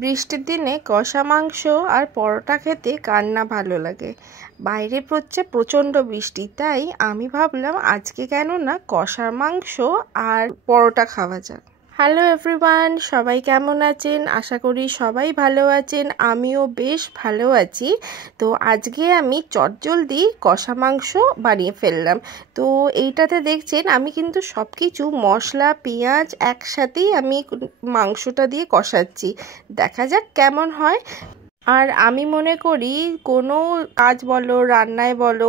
বৃষ্টির দিনে কষা মাংস আর পরোটা খেতে কার না ভালো লাগে। বাইরে পড়ছে প্রচণ্ড বৃষ্টি, তাই আমি ভাবলাম আজকে কেন না কষার মাংস আর পরোটা খাওয়া যাক। হ্যালো এভরিওয়ান, সবাই কেমন আছেন? আশা করি সবাই ভালো আছেন, আমিও বেশ ভালো আছি। তো আজকে আমি চটজলদি কষা মাংস বানিয়ে ফেললাম। তো এইটাতে দেখছেন আমি কিন্তু সব কিছু মশলা পেঁয়াজ একসাথেই আমি মাংসটা দিয়ে কষাচ্ছি। দেখা যাক কেমন হয়। আর আমি মনে করি কোনো কাজ বলো রান্নায় বলো,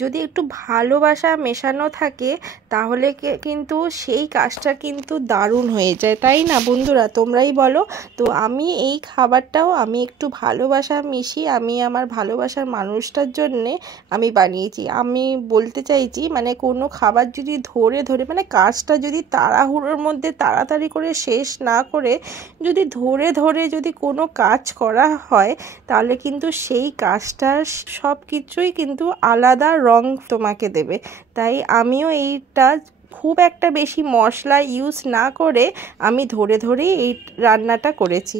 যদি একটু ভালোবাসা মেশানো থাকে তাহলে কিন্তু সেই কাজটা কিন্তু দারুণ হয়ে যায়, তাই না বন্ধুরা? তোমরাই বলো। তো আমি এই খাবারটাও আমি একটু ভালোবাসা মিশিয়ে আমি আমার ভালোবাসার মানুষটার জন্যে আমি বানিয়েছি। আমি বলতে চাইছি মানে কোনো খাবার যদি ধরে ধরে মানে কাজটা যদি তাড়াহুড়োর মধ্যে তাড়াতাড়ি করে শেষ না করে যদি ধরে ধরে যদি কোনো কাজ করা হয় তাহলে কিন্তু সেই কাজটার সব কিছুই কিন্তু আলাদা রং তোমাকে দেবে। তাই আমিও এইটা খুব একটা বেশি মশলা ইউজ না করে আমি ধরে ধরেই এই রান্নাটা করেছি।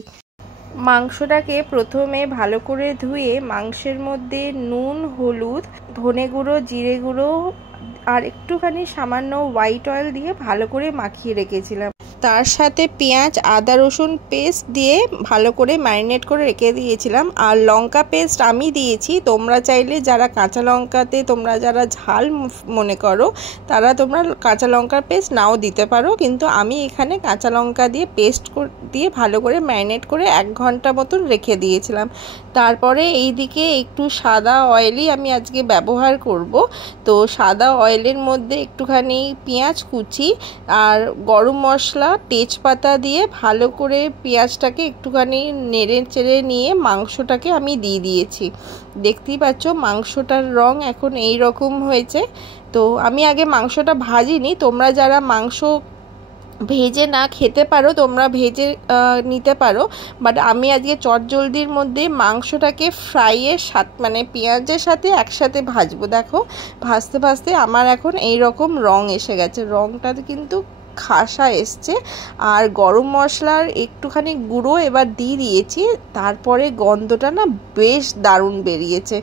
মাংসটাকে প্রথমে ভালো করে ধুয়ে মাংসের মধ্যে নুন, হলুদ, ধনে গুঁড়ো, জিরে গুঁড়ো আর একটুখানি সামান্য হোয়াইট অয়েল দিয়ে ভালো করে মাখিয়ে রেখেছিলাম। তার সাথে পেঁয়াজ আদা রসুন পেস্ট দিয়ে ভালো করে ম্যারিনেট করে রেখে দিয়েছিলাম। আর লঙ্কা পেস্ট আমি দিয়েছি, তোমরা চাইলে যারা কাঁচা লঙ্কাতে তোমরা যারা ঝাল মনে করো তারা তোমরা কাঁচা লঙ্কার পেস্ট নাও দিতে পারো, কিন্তু আমি এখানে কাঁচা লঙ্কা দিয়ে পেস্ট দিয়ে ভালো করে ম্যারিনেট করে 1 ঘন্টা মতন রেখে দিয়েছিলাম। তারপরে এই দিকে একটু সাদা অয়েলই আমি আজকে ব্যবহার করব। তো সাদা অয়েলের মধ্যে একটুখানি পেঁয়াজ কুচি আর গরম মশলা তেজপাতা দিয়ে ভালো করে পেঁয়াজটাকে একটুখানি নেড়ে চেড়ে নিয়ে মাংসটাকে আমি দিয়ে দিয়েছি। দেখতেই পাচ্ছ মাংসটার রং এখন এই রকম হয়েছে। তো আমি আগে মাংসটা ভাজিনি, তোমরা যারা মাংস ভেজে না খেতে পারো তোমরা ভেজে নিতে পারো, বাট আমি আজকে চটজলদির মধ্যে মাংসটাকে ফ্রাইয়ের সাথে মানে পেঁয়াজের সাথে একসাথে ভাজবো। দেখো ভাজতে ভাজতে আমার এখন এই রকম রং এসে গেছে, রংটা কিন্তু খাসা এসছে। আর গরম মশলার একটুখানি গুঁড়ো এবার দিয়ে দিয়েছি, তারপরে গন্ধটা না বেশ দারুণ বেরিয়েছে।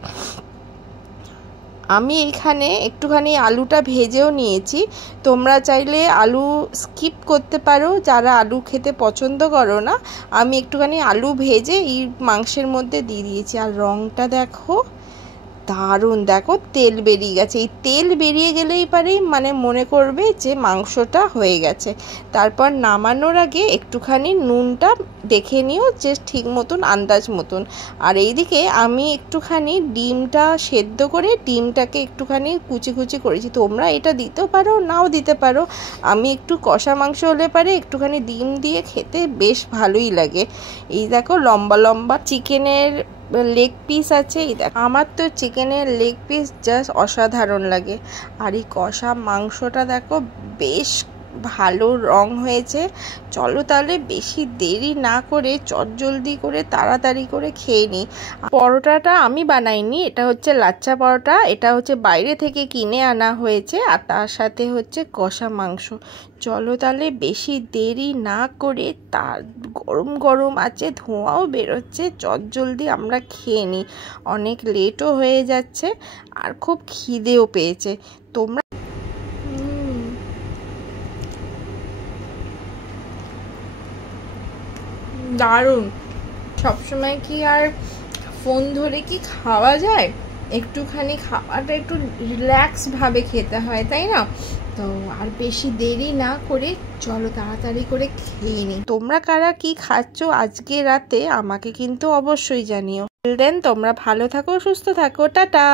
আমি এখানে একটুখানি আলুটা ভেজেও নিয়েছি, তোমরা চাইলে আলু স্কিপ করতে পারো যারা আলু খেতে পছন্দ করো না। আমি একটুখানি আলু ভেজে এই মাংসের মধ্যে দিয়ে দিয়েছি। আর রংটা দেখো দারুণ, দেখো তেল বেরিয়ে গেছে। এই তেল বেরিয়ে গেলেই পারেই মানে মনে করবে যে মাংসটা হয়ে গেছে। তারপর নামানোর আগে একটুখানি নুনটা দেখে নিও যে ঠিক মতন আন্দাজ মতন। আর এইদিকে আমি একটুখানি ডিমটা সেদ্ধ করে ডিমটাকে একটুখানি কুচি কুচি করেছি, তোমরা এটা দিতেও পারো নাও দিতে পারো। আমি একটু কষা মাংস হলে পারে একটুখানি ডিম দিয়ে খেতে বেশ ভালোই লাগে। এই দেখো লম্বা লম্বা চিকেনের লেগ পিস আছে, এই দেখ আমার তো চিকেনের লেগ পিস জাস্ট অসাধারণ লাগে। আর এই কষা মাংসটা দেখো বেশ ভালো রং হয়েছে। চলো তাহলে বেশি দেরি না করে চটজলদি করে তাড়াতাড়ি করে খেয়ে নিই। পরোটাটা আমি বানাইনি, এটা হচ্ছে লাচ্চা পরোটা, এটা হচ্ছে বাইরে থেকে কিনে আনা হয়েছে। আর তার সাথে হচ্ছে কষা মাংস। চলো তাহলে বেশি দেরি না করে, তার গরম গরম আছে, ধোঁয়াও বেরোচ্ছে, চটজলদি আমরা খেয়ে নিই। অনেক লেটও হয়ে যাচ্ছে আর খুব খিদেও পেয়েছে। তোমরা দারুণ। সবসময় কি আর ফোন ধরে কি খাওয়া যায়? একটুখানি খাওয়াটা একটু রিল্যাক্স ভাবে খেতে হয়, তাই না? তো আর বেশি দেরি না করে চলো তাড়াতাড়ি করে খেয়ে নিই। তোমরা কারা কি খাচ্ছ আজকে রাতে আমাকে কিন্তু অবশ্যই জানিও। দেন তোমরা ভালো থাকো, সুস্থ থাকো, টাটা।